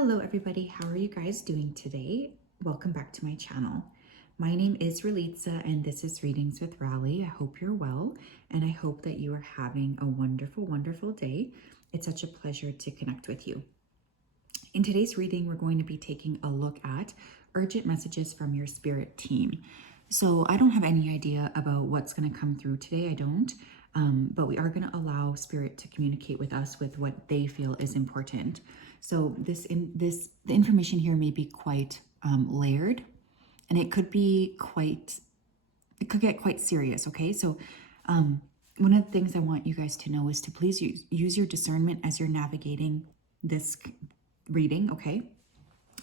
Hello everybody, how are you guys doing today? Welcome back to my channel. My name is Ralitza and this is Readings with Rali. I hope you're well and I hope that you are having a wonderful day. It's such a pleasure to connect with you. In today's reading, we're going to be taking a look at urgent messages from your spirit team. So I don't have any idea about what's going to come through today. I don't. But we are going to allow spirit to communicate with us with what they feel is important. So the information here may be quite layered, and it could get quite serious. Okay, so one of the things I want you guys to know is to please use your discernment as you're navigating this reading. Okay,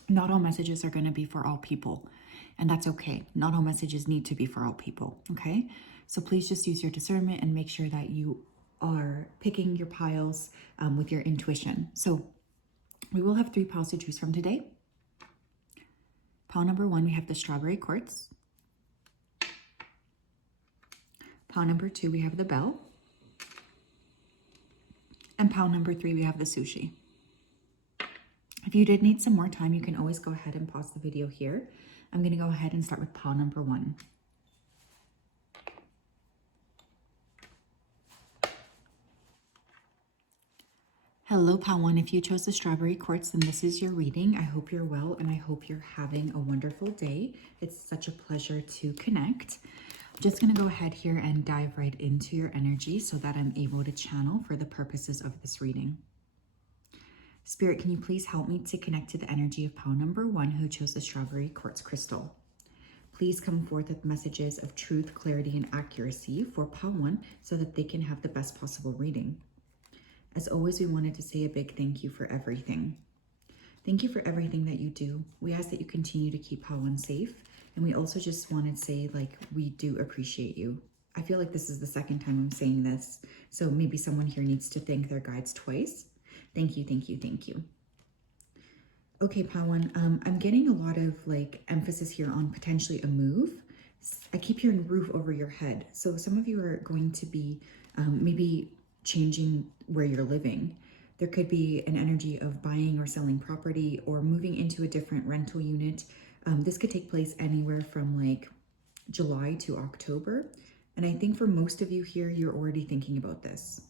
not all messages are going to be for all people, and that's okay. Not all messages need to be for all people. Okay. So please just use your discernment and make sure that you are picking your piles with your intuition. So we will have 3 piles to choose from today. Pile number 1, we have the strawberry quartz. Pile number 2, we have the bell. And pile number 3, we have the sushi. If you did need some more time, you can always go ahead and pause the video here. I'm going to go ahead and start with pile number 1. Hello, pile 1. If you chose the strawberry quartz, then this is your reading. I hope you're well and I hope you're having a wonderful day. It's such a pleasure to connect. I'm just going to go ahead here and dive right into your energy so that I'm able to channel for the purposes of this reading. Spirit, can you please help me to connect to the energy of pile number 1 who chose the strawberry quartz crystal? Please come forth with messages of truth, clarity, and accuracy for pile 1 so that they can have the best possible reading. As always, we wanted to say a big thank you for everything. Thank you for everything that you do. We ask that you continue to keep pile 1 safe. And we also just want to say, we do appreciate you. I feel like this is the second time I'm saying this. So maybe someone here needs to thank their guides twice. Thank you, thank you, thank you. Okay, pile 1, I'm getting a lot of emphasis here on potentially a move. I keep hearing roof over your head. So some of you are going to be maybe changing where you're living. There could be an energy of buying or selling property or moving into a different rental unit. This could take place anywhere from July to October. And I think for most of you here, you're already thinking about this.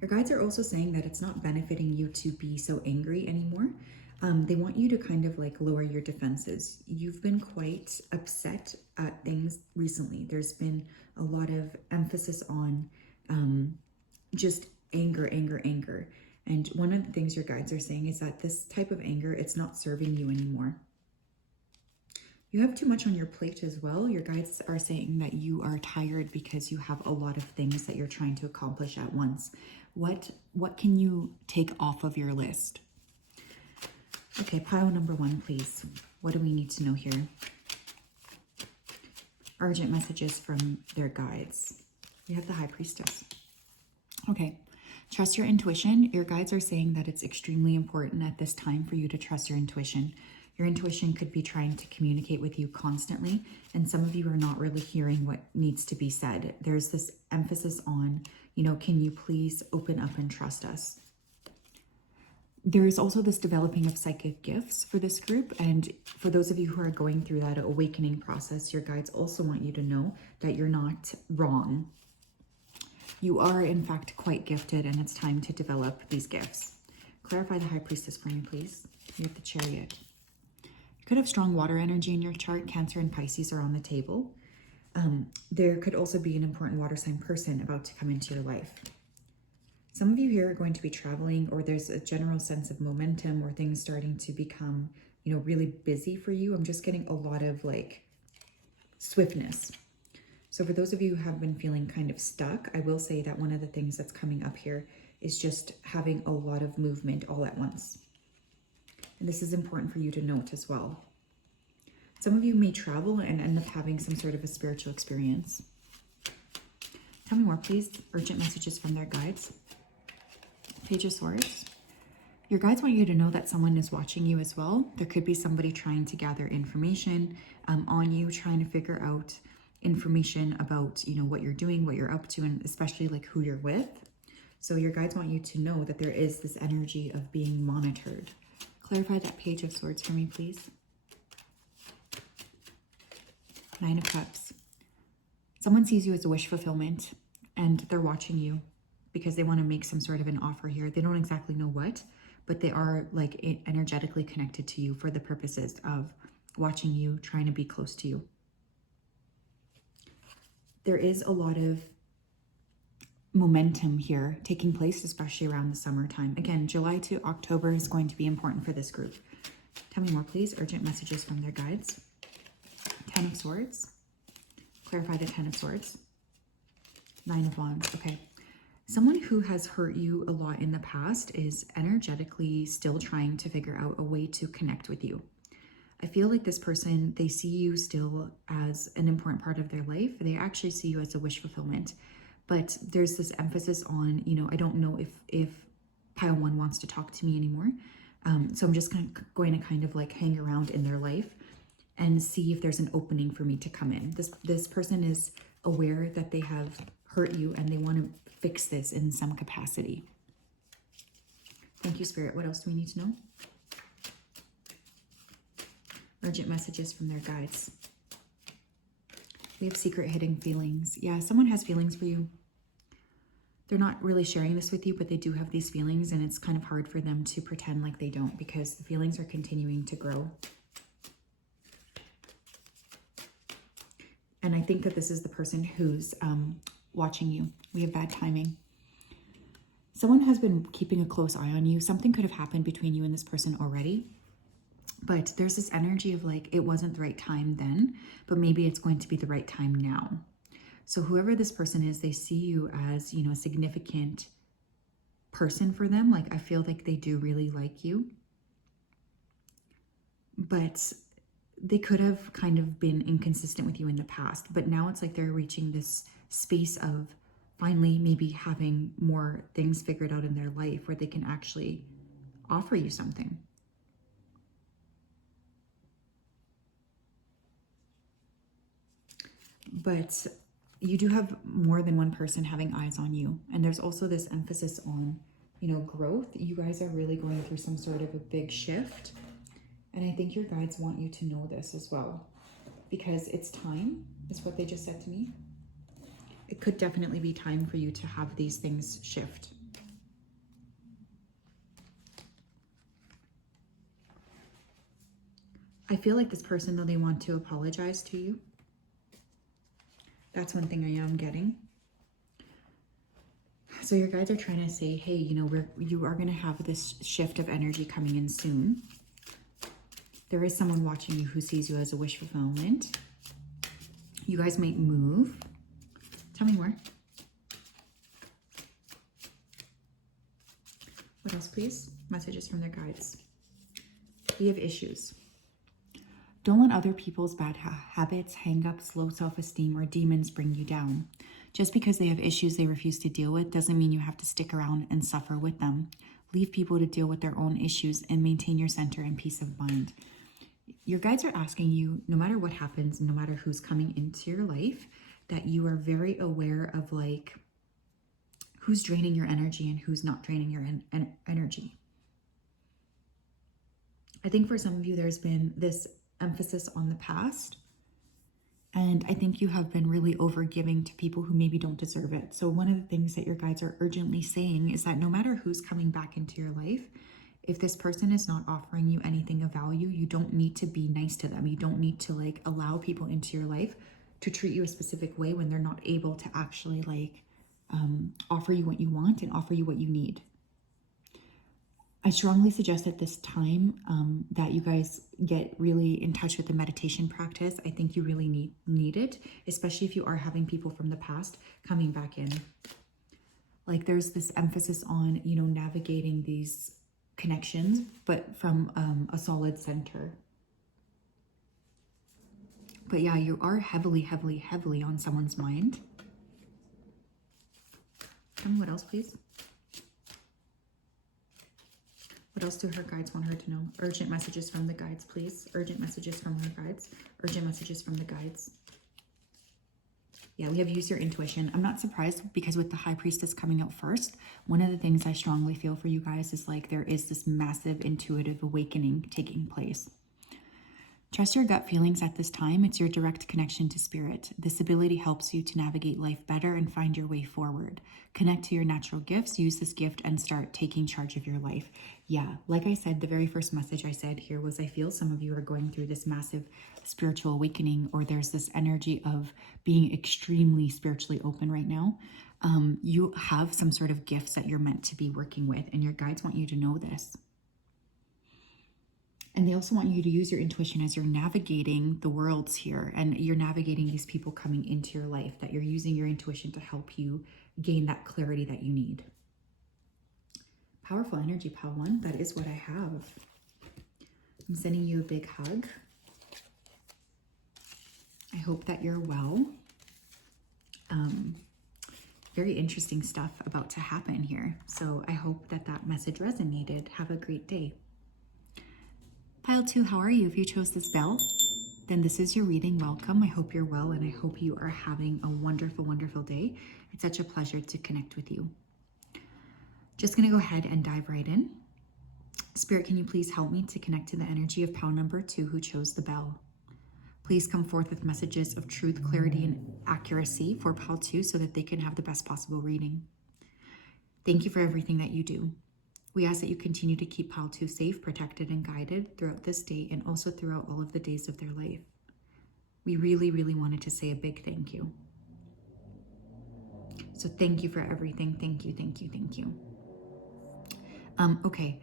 Your guides are also saying that it's not benefiting you to be so angry anymore. They want you to kind of lower your defenses. You've been quite upset at things recently. There's been a lot of emphasis on just anger. And one of the things your guides are saying is that this type of anger, it's not serving you anymore. You have too much on your plate as well. Your guides are saying that you are tired because you have a lot of things that you're trying to accomplish at once. What can you take off of your list? Okay, pile number 1, please. What do we need to know here? Urgent messages from their guides. We have the High Priestess. Okay, trust your intuition. Your guides are saying that it's extremely important at this time for you to trust your intuition. Your intuition could be trying to communicate with you constantly, and some of you are not really hearing what needs to be said. There's this emphasis on, can you please open up and trust us? There is also this developing of psychic gifts for this group, and for those of you who are going through that awakening process, your guides also want you to know that you're not wrong. You are, in fact, quite gifted, and it's time to develop these gifts. Clarify the High Priestess for me, please. You have the Chariot. You could have strong water energy in your chart. Cancer and Pisces are on the table. There could also be an important water sign person about to come into your life. Some of you here are going to be traveling, or there's a general sense of momentum or things starting to become, really busy for you. I'm just getting a lot of swiftness. So for those of you who have been feeling kind of stuck, I will say that one of the things that's coming up here is just having a lot of movement all at once. And this is important for you to note as well. Some of you may travel and end up having some sort of a spiritual experience. Tell me more, please. Urgent messages from their guides. Page of Swords. Your guides want you to know that someone is watching you as well. There could be somebody trying to gather information on you, trying to figure out information about, what you're doing, what you're up to, and especially who you're with. So your guides want you to know that there is this energy of being monitored. Clarify that Page of Swords for me, please. Nine of Cups. Someone sees you as a wish fulfillment and they're watching you because they want to make some sort of an offer here. They don't exactly know what, but they are like energetically connected to you for the purposes of watching you, trying to be close to you. There is a lot of momentum here taking place, especially around the summertime. Again, July to October is going to be important for this group. Tell me more, please. Urgent messages from their guides. 10 of Swords. Clarify the 10 of Swords. 9 of Wands. Okay. Someone who has hurt you a lot in the past is energetically still trying to figure out a way to connect with you. I feel like this person, they see you still as an important part of their life. They actually see you as a wish fulfillment. But there's this emphasis on, you know, I don't know if Pile 1 wants to talk to me anymore. So I'm just going to kind of like hang around in their life and see if there's an opening for me to come in. This person is aware that they have hurt you and they want to fix this in some capacity. Thank you, Spirit. What else do we need to know? Urgent messages from their guides. We have secret hidden feelings. Yeah, someone has feelings for you. They're not really sharing this with you, but they do have these feelings, and it's kind of hard for them to pretend like they don't because the feelings are continuing to grow. And I think that this is the person who's watching you. We have bad timing. Someone has been keeping a close eye on you. Something could have happened between you and this person already. But there's this energy of like, it wasn't the right time then, but maybe it's going to be the right time now. So whoever this person is, they see you as, you know, a significant person for them. Like, I feel like they do really like you. But they could have kind of been inconsistent with you in the past. But now it's like they're reaching this space of finally maybe having more things figured out in their life where they can actually offer you something. But you do have more than one person having eyes on you. And there's also this emphasis on, you know, growth. You guys are really going through some sort of a big shift. And I think your guides want you to know this as well. Because it's time, is what they just said to me. It could definitely be time for you to have these things shift. I feel like this person, though, they want to apologize to you. That's one thing I am getting. So your guides are trying to say, hey, you know, you are going to have this shift of energy coming in soon. There is someone watching you who sees you as a wish fulfillment. You guys might move. Tell me more. What else, please? Messages from their guides. We have issues. Don't let other people's bad habits, hang-ups, low self-esteem, or demons bring you down. Just because they have issues they refuse to deal with doesn't mean you have to stick around and suffer with them. Leave people to deal with their own issues and maintain your center and peace of mind. Your guides are asking you, no matter what happens, no matter who's coming into your life, that you are very aware of like who's draining your energy and who's not draining your energy. I think for some of you, there's been this emphasis on the past. And I think you have been really overgiving to people who maybe don't deserve it. So one of the things that your guides are urgently saying is that no matter who's coming back into your life, if this person is not offering you anything of value, you don't need to be nice to them. You don't need to like allow people into your life to treat you a specific way when they're not able to actually like offer you what you want and offer you what you need. I strongly suggest at this time that you guys get really in touch with the meditation practice. I think you really need it, especially if you are having people from the past coming back in. Like there's this emphasis on, you know, navigating these connections, but from a solid center. But yeah, you are heavily on someone's mind. Tell me what else, please. What else do her guides want her to know? Urgent messages from the guides, please. Urgent messages from her guides. Urgent messages from the guides. Yeah, we have use your intuition. I'm not surprised because with the High Priestess coming out first, one of the things I strongly feel for you guys is like there is this massive intuitive awakening taking place. Trust your gut feelings at this time. It's your direct connection to spirit. This ability helps you to navigate life better and find your way forward. Connect to your natural gifts, use this gift, and start taking charge of your life. Yeah, like I said, the very first message I said here was I feel some of you are going through this massive spiritual awakening, or there's this energy of being extremely spiritually open right now. You have some sort of gifts that you're meant to be working with, and your guides want you to know this. And they also want you to use your intuition as you're navigating the worlds here and you're navigating these people coming into your life, that you're using your intuition to help you gain that clarity that you need. Powerful energy, Pal 1. That is what I have. I'm sending you a big hug. I hope that you're well. Very interesting stuff about to happen here. So I hope that that message resonated. Have a great day. Pile 2, how are you? If you chose this bell, then this is your reading. Welcome. I hope you're well, and I hope you are having a wonderful, wonderful day. It's such a pleasure to connect with you. Just going to go ahead and dive right in. Spirit, can you please help me to connect to the energy of Pile number 2 who chose the bell? Please come forth with messages of truth, clarity, and accuracy for Pile 2 so that they can have the best possible reading. Thank you for everything that you do. We ask that you continue to keep Pile 2 safe, protected, and guided throughout this day and also throughout all of the days of their life. We really, really wanted to say a big thank you. So thank you for everything. Thank you, thank you, thank you. Okay.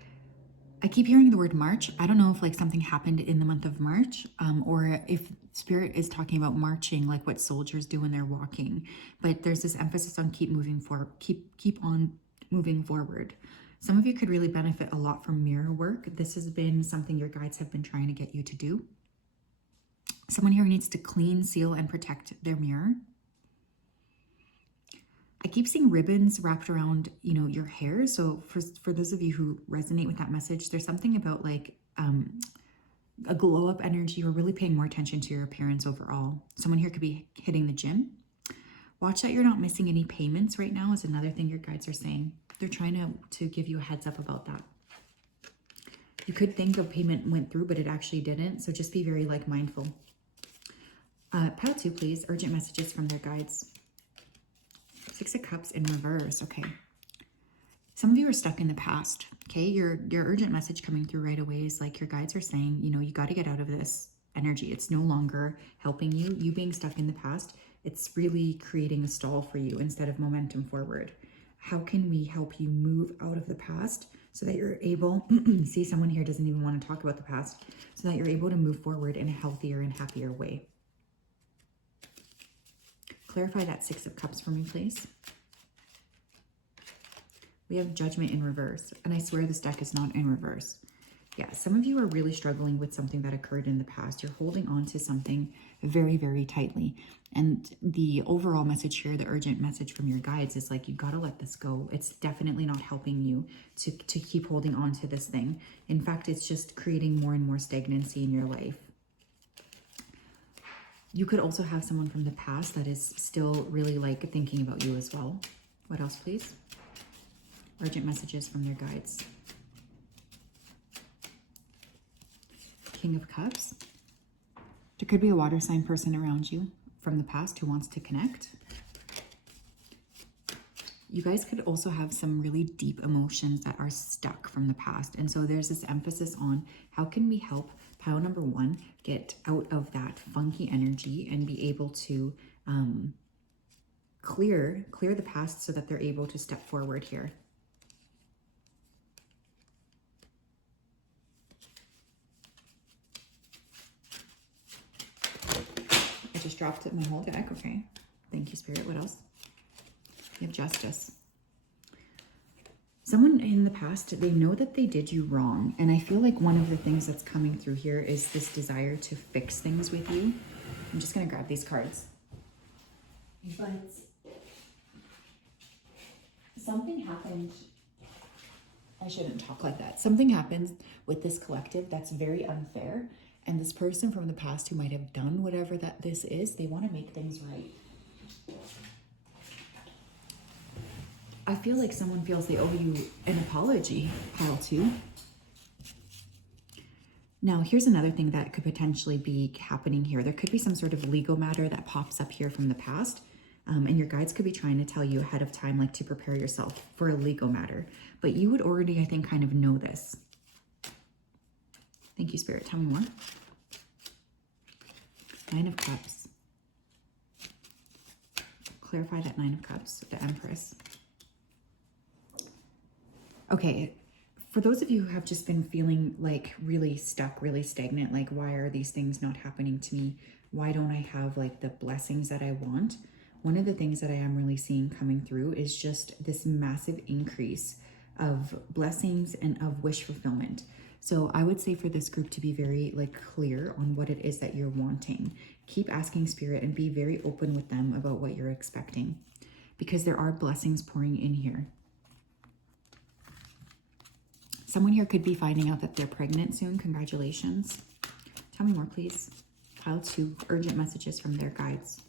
I keep hearing the word March. I don't know if like something happened in the month of March, or if Spirit is talking about marching, like what soldiers do when they're walking. But there's this emphasis on keep moving forward, keep on moving forward. Some of you could really benefit a lot from mirror work. This has been something your guides have been trying to get you to do. Someone here needs to clean, seal, and protect their mirror. I keep seeing ribbons wrapped around, your hair. So for those of you who resonate with that message, there's something about like a glow up energy, or really paying more attention to your appearance overall. Someone here could be hitting the gym. Watch that you're not missing any payments right now is another thing your guides are saying. They're trying to give you a heads up about that. You could think a payment went through, but it actually didn't. So just be very mindful. Pile 2, please. Urgent messages from their guides. 6 of Cups in reverse. Okay. Some of you are stuck in the past. Okay. Your urgent message coming through right away is like your guides are saying, you got to get out of this energy. It's no longer helping you. You being stuck in the past, it's really creating a stall for you instead of momentum forward. How can we help you move out of the past so that you're able, see, someone here doesn't even want to talk about the past, so that you're able to move forward in a healthier and happier way. Clarify that 6 of Cups for me, please. We have Judgment in reverse, and I swear this deck is not in reverse. Yeah, some of you are really struggling with something that occurred in the past. You're holding on to something very, very tightly. And the overall message here, the urgent message from your guides is like, you got to let this go. It's definitely not helping you to keep holding on to this thing. In fact, it's just creating more and more stagnancy in your life. You could also have someone from the past that is still really thinking about you as well. What else, please? Urgent messages from their guides. King of Cups. There could be a water sign person around you from the past who wants to connect. You guys could also have some really deep emotions that are stuck from the past. And so there's this emphasis on how can we help Pile number 1 get out of that funky energy and be able to clear the past so that they're able to step forward here. I just dropped it in my whole deck. Okay. Thank you, Spirit. What else? You have Justice. Someone in the past, they know that they did you wrong. And I feel like one of the things that's coming through here is this desire to fix things with you. I'm just going to grab these cards. But something happened. I shouldn't talk like that. Something happens with this collective that's very unfair. And this person from the past who might have done whatever that this is, they want to make things right. I feel like someone feels they owe you an apology, pile 2. Now, here's another thing that could potentially be happening here. There could be some sort of legal matter that pops up here from the past. And your guides could be trying to tell you ahead of time, like to prepare yourself for a legal matter. But you would already, I think, kind of know this. Thank you, Spirit. Tell me more. 9 of Cups. Clarify that 9 of Cups, the Empress. Okay, for those of you who have just been feeling like really stuck, really stagnant, like why are these things not happening to me? Why don't I have like the blessings that I want? One of the things that I am really seeing coming through is just this massive increase of blessings and of wish fulfillment. So I would say for this group to be very like clear on what it is that you're wanting. Keep asking Spirit and be very open with them about what you're expecting, because there are blessings pouring in here. Someone here could be finding out that they're pregnant soon. Congratulations. Tell me more, please. Pile 2, urgent messages from their guides.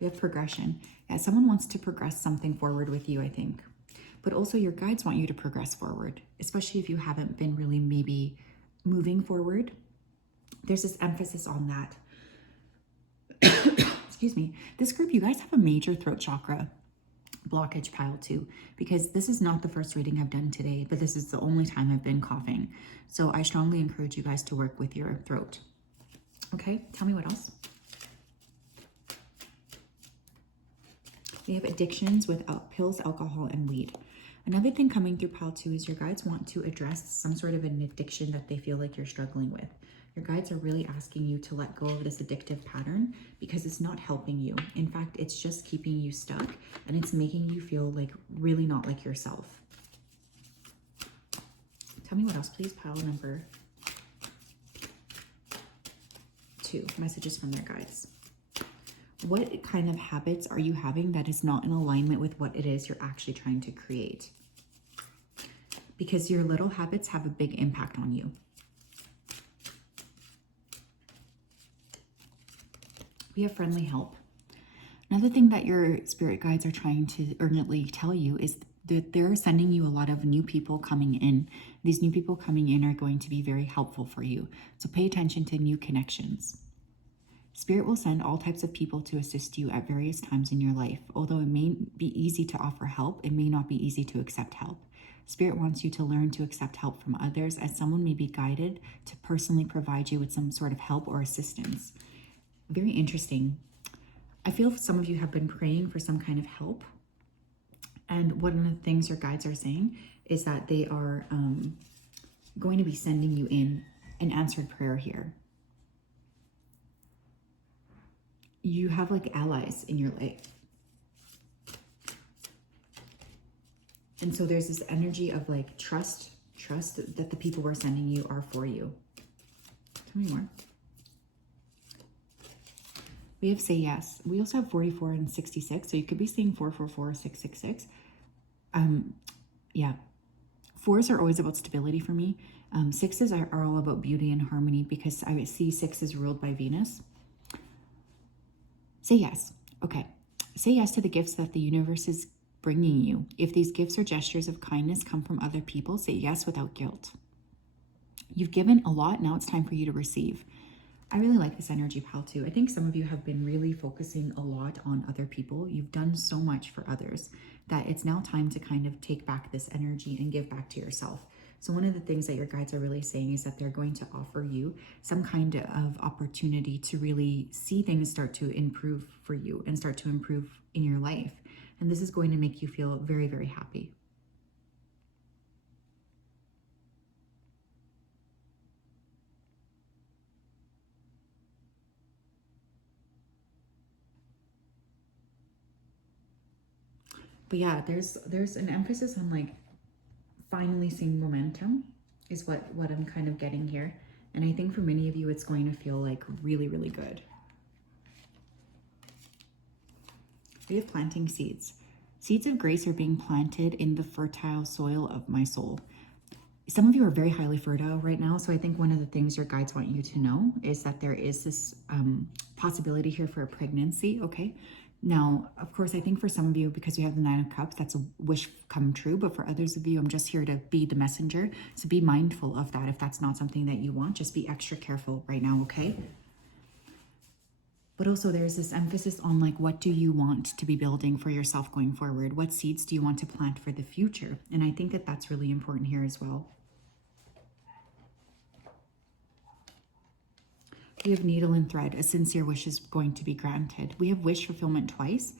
We have progression. Yeah, someone wants to progress something forward with you, I think. But also your guides want you to progress forward, especially if you haven't been really maybe moving forward. There's this emphasis on that. Excuse me. This group, you guys have a major throat chakra blockage, pile 2, because this is not the first reading I've done today, but this is the only time I've been coughing. So I strongly encourage you guys to work with your throat. Okay, tell me what else. We have addictions with pills, alcohol, and weed. Another thing coming through pile 2 is your guides want to address some sort of an addiction that they feel like you're struggling with. Your guides are really asking you to let go of this addictive pattern because it's not helping you. In fact, it's just keeping you stuck and it's making you feel like really not like yourself. Tell me what else, please. Pile number 2, messages from their guides. What kind of habits are you having that is not in alignment with what it is you're actually trying to create? Because your little habits have a big impact on you. We have friendly help. Another thing that your spirit guides are trying to urgently tell you is that they're sending you a lot of new people coming in. These new people coming in are going to be very helpful for you. So pay attention to new connections. Spirit will send all types of people to assist you at various times in your life. Although it may be easy to offer help, it may not be easy to accept help. Spirit wants you to learn to accept help from others, as someone may be guided to personally provide you with some sort of help or assistance. Very interesting. I feel some of you have been praying for some kind of help. And one of the things your guides are saying is that they are going to be sending you in an answered prayer here. You have like allies in your life. And so there's this energy of like trust that the people we're sending you are for you. Tell me more. We have say yes. We also have 44 and 66. So you could be seeing 444, 666. Yeah. 4s are always about stability for me. 6s are all about beauty and harmony because I see 6s ruled by Venus. Say yes. Okay. Say yes to the gifts that the universe is bringing you. If these gifts or gestures of kindness come from other people, say yes without guilt. You've given a lot. Now it's time for you to receive. I really like this energy, pal, too. I think some of you have been really focusing a lot on other people. You've done so much for others that it's now time to kind of take back this energy and give back to yourself. So one of the things that your guides are really saying is that they're going to offer you some kind of opportunity to really see things start to improve for you and start to improve in your life. And this is going to make you feel very, very happy. But yeah, there's an emphasis on like finally seeing momentum is what I'm kind of getting here. And I think for many of you, it's going to feel like really, really good. We have planting seeds. Seeds of grace are being planted in the fertile soil of my soul. Some of you are very highly fertile right now. So I think one of the things your guides want you to know is that there is this possibility here for a pregnancy. Okay. Now, of course, I think for some of you, because you have the Nine of Cups, that's a wish come true. But for others of you, I'm just here to be the messenger. So be mindful of that. If that's not something that you want, just be extra careful right now, okay? But also there's this emphasis on like, what do you want to be building for yourself going forward? What seeds do you want to plant for the future? And I think that that's really important here as well. We have needle and thread. A sincere wish is going to be granted. We have wish fulfillment twice.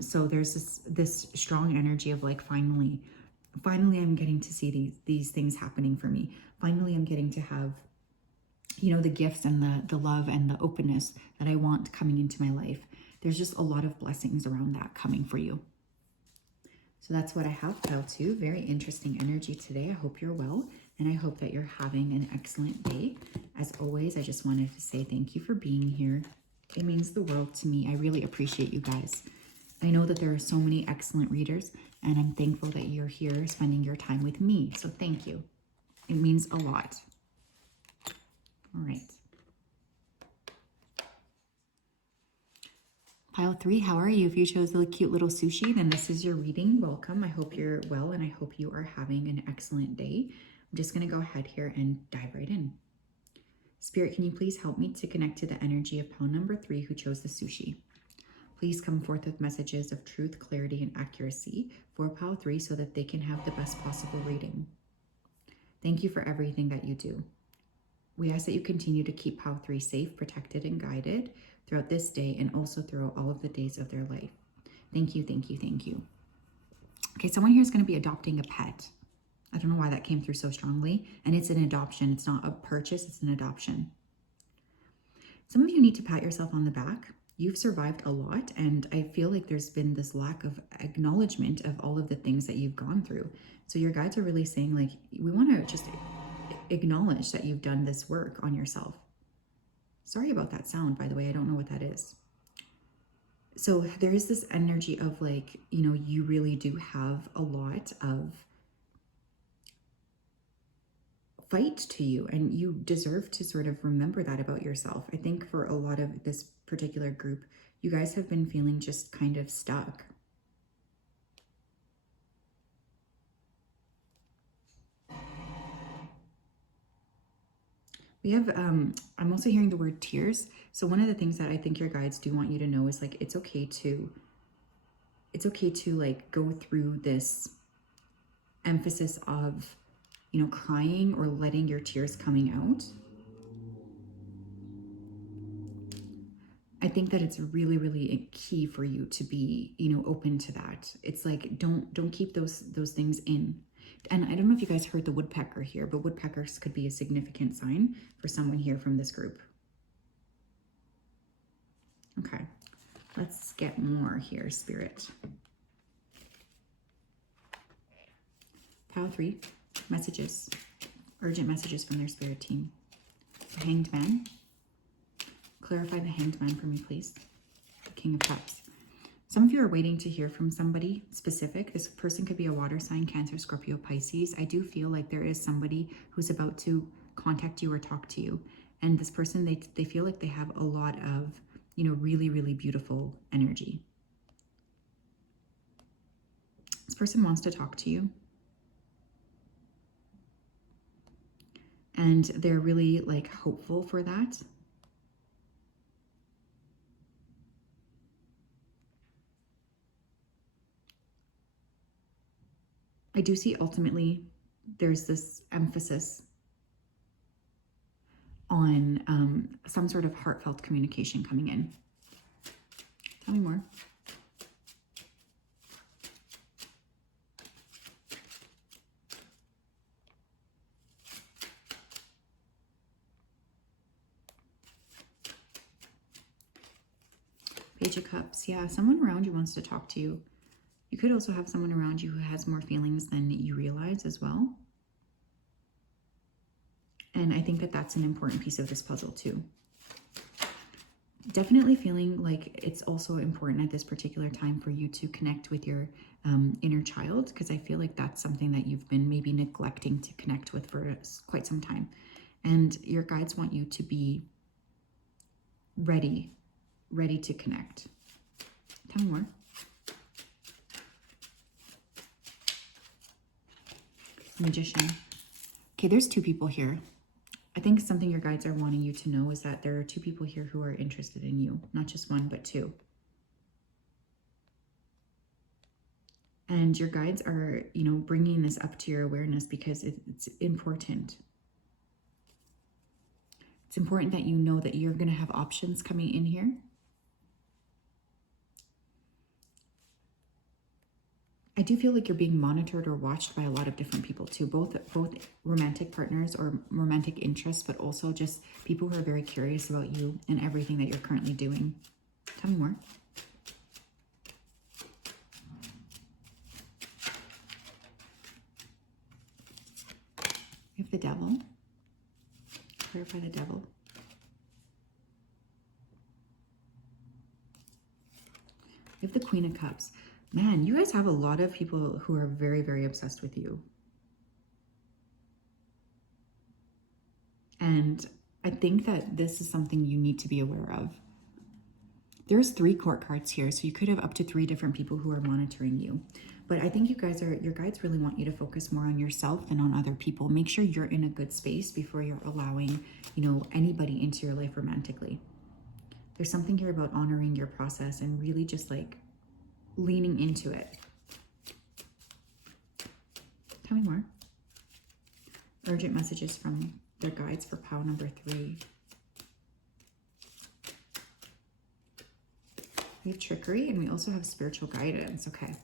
So there's this strong energy of like, finally I'm getting to see these things happening for me. Finally, I'm getting to have, you know, the gifts and the love and the openness that I want coming into my life. There's just a lot of blessings around that coming for you. So that's what I have, pile 2. Very interesting energy today. I hope you're well, and I hope that you're having an excellent day. As always, I just wanted to say thank you for being here. It means the world to me. I really appreciate you guys. I know that there are so many excellent readers, and I'm thankful that you're here spending your time with me. So thank you. It means a lot. All right. Pile 3, how are you? If you chose the cute little sushi, then this is your reading. Welcome. I hope you're well, and I hope you are having an excellent day. I'm just going to go ahead here and dive right in. Spirit, can you please help me to connect to the energy of pile number 3 who chose the sushi? Please come forth with messages of truth, clarity, and accuracy for pile 3 so that they can have the best possible reading. Thank you for everything that you do. We ask that you continue to keep pile 3 safe, protected, and guided throughout this day and also throughout all of the days of their life. Thank you, thank you, thank you. Okay, someone here is going to be adopting a pet. I don't know why that came through so strongly. And it's an adoption. It's not a purchase, it's an adoption. Some of you need to pat yourself on the back. You've survived a lot, and I feel like there's been this lack of acknowledgement of all of the things that you've gone through. So your guides are really saying, like, we want to just acknowledge that you've done this work on yourself. Sorry about that sound, by the way. I don't know what that is. So there is this energy of like, you know, you really do have a lot of fight to you, and you deserve to sort of remember that about yourself. I think for a lot of this particular group, you guys have been feeling just kind of stuck. We have, I'm also hearing the word tears. So one of the things that I think your guides do want you to know is like, it's okay to like go through this emphasis of, you know, crying or letting your tears coming out. I think that it's really, really key for you to be, you know, open to that. It's like, don't keep those things in. And I don't know if you guys heard the woodpecker here, but woodpeckers could be a significant sign for someone here from this group. Okay, let's get more here, Spirit. Pile 3, messages, urgent messages from their spirit team. The Hanged Man. Clarify the Hanged Man for me, please. The King of Cups. Some of you are waiting to hear from somebody specific. This person could be a water sign, Cancer, Scorpio, Pisces. I do feel like there is somebody who's about to contact you or talk to you. And this person, they feel like they have a lot of, you know, really, really beautiful energy. This person wants to talk to you. And they're really like hopeful for that. I do see ultimately there's this emphasis on some sort of heartfelt communication coming in. Tell me more. Page of Cups. Yeah, someone around you wants to talk to you. You could also have someone around you who has more feelings than you realize as well. And I think that that's an important piece of this puzzle too. Definitely feeling like it's also important at this particular time for you to connect with your inner child, because I feel like that's something that you've been maybe neglecting to connect with for quite some time. And your guides want you to be ready to connect. Tell me more. Magician. Okay, there's two people here. I think something your guides are wanting you to know is that there are two people here who are interested in you. Not just one, but two. And your guides are, you know, bringing this up to your awareness because it's important. It's important that you know that you're going to have options coming in here. I do feel like you're being monitored or watched by a lot of different people too, both romantic partners or romantic interests, but also just people who are very curious about you and everything that you're currently doing. Tell me more. We have the devil. Clarify the devil. We have the Queen of Cups. Man, you guys have a lot of people who are very, very obsessed with you. And I think that this is something you need to be aware of. There's 3 court cards here, so you could have up to 3 different people who are monitoring you. But I think your guides really want you to focus more on yourself than on other people. Make sure you're in a good space before you're allowing, you know, anybody into your life romantically. There's something here about honoring your process and really just like leaning into it. Tell me more. Urgent messages from their guides for pile number 3. We have trickery and we also have spiritual guidance. Okay.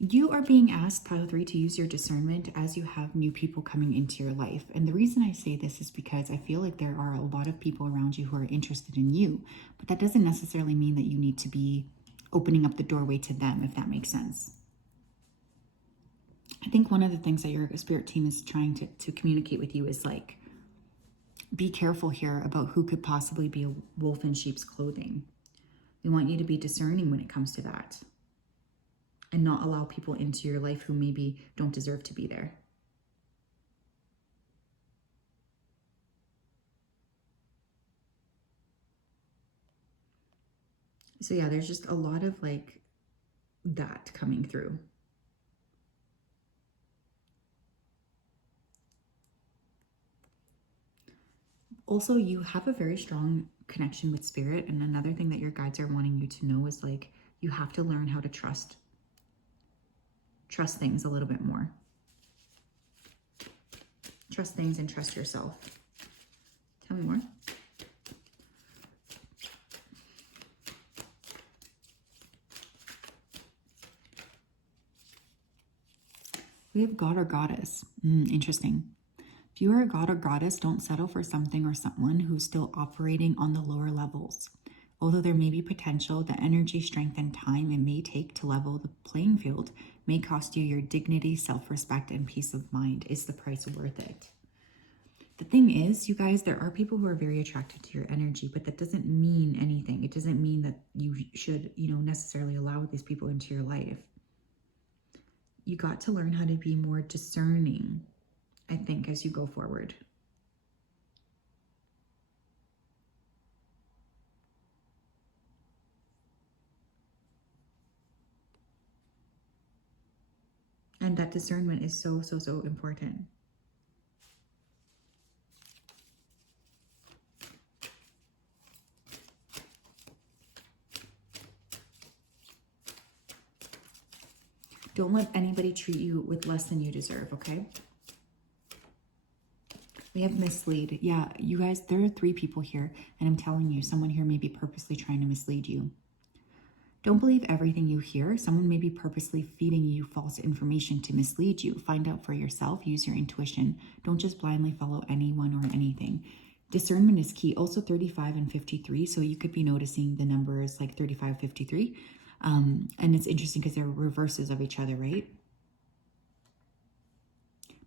You are being asked, pile 3, to use your discernment as you have new people coming into your life. And the reason I say this is because I feel like there are a lot of people around you who are interested in you, but that doesn't necessarily mean that you need to be opening up the doorway to them, if that makes sense. I think one of the things that your spirit team is trying to communicate with you is like, be careful here about who could possibly be a wolf in sheep's clothing. We want you to be discerning when it comes to that and not allow people into your life who maybe don't deserve to be there. So yeah, there's just a lot of like that coming through. Also, you have a very strong connection with spirit. And another thing that your guides are wanting you to know is like, you have to learn how to trust things a little bit more. Trust things and trust yourself. Tell me more. We have God or Goddess. Interesting. If you are a god or goddess, don't settle for something or someone who's still operating on the lower levels. Although there may be potential, the energy, strength, and time it may take to level the playing field may cost you your dignity, self-respect, and peace of mind. Is the price worth it? The thing is, you guys, there are people who are very attracted to your energy, but that doesn't mean anything. It doesn't mean that you should, you know, necessarily allow these people into your life. You got to learn how to be more discerning, I think, as you go forward. And that discernment is so, so, so important. Don't let anybody treat you with less than you deserve, okay? We have mislead. Yeah, you guys, there are 3 people here, and I'm telling you, someone here may be purposely trying to mislead you. Don't believe everything you hear. Someone may be purposely feeding you false information to mislead you. Find out for yourself. Use your intuition. Don't just blindly follow anyone or anything. Discernment is key. Also 35 and 53. So you could be noticing the numbers like 35, 53. And it's interesting because they're reverses of each other, right?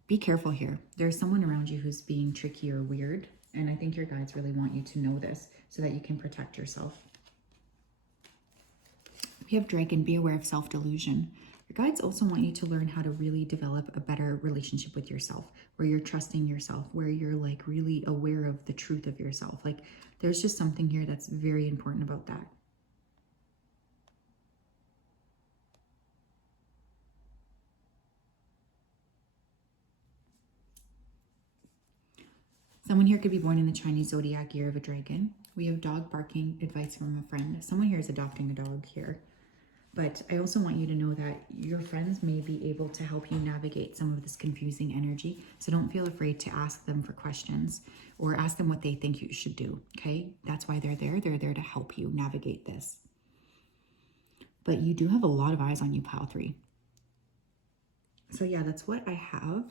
Be careful here. There's someone around you who's being tricky or weird. And I think your guides really want you to know this so that you can protect yourself. We have Dragon. Be aware of self-delusion. Your guides also want you to learn how to really develop a better relationship with yourself, where you're trusting yourself, where you're like really aware of the truth of yourself. Like there's just something here that's very important about that. Someone here could be born in the Chinese zodiac year of a dragon. We have dog barking, advice from a friend. Someone here is adopting a dog here. But I also want you to know that your friends may be able to help you navigate some of this confusing energy. So don't feel afraid to ask them for questions or ask them what they think you should do, okay? That's why they're there. They're there to help you navigate this. But you do have a lot of eyes on you, pile 3. So yeah, that's what I have.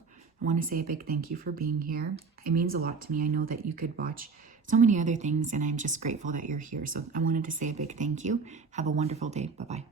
I want to say a big thank you for being here. It means a lot to me. I know that you could watch so many other things, and I'm just grateful that you're here. So I wanted to say a big thank you. Have a wonderful day. Bye-bye.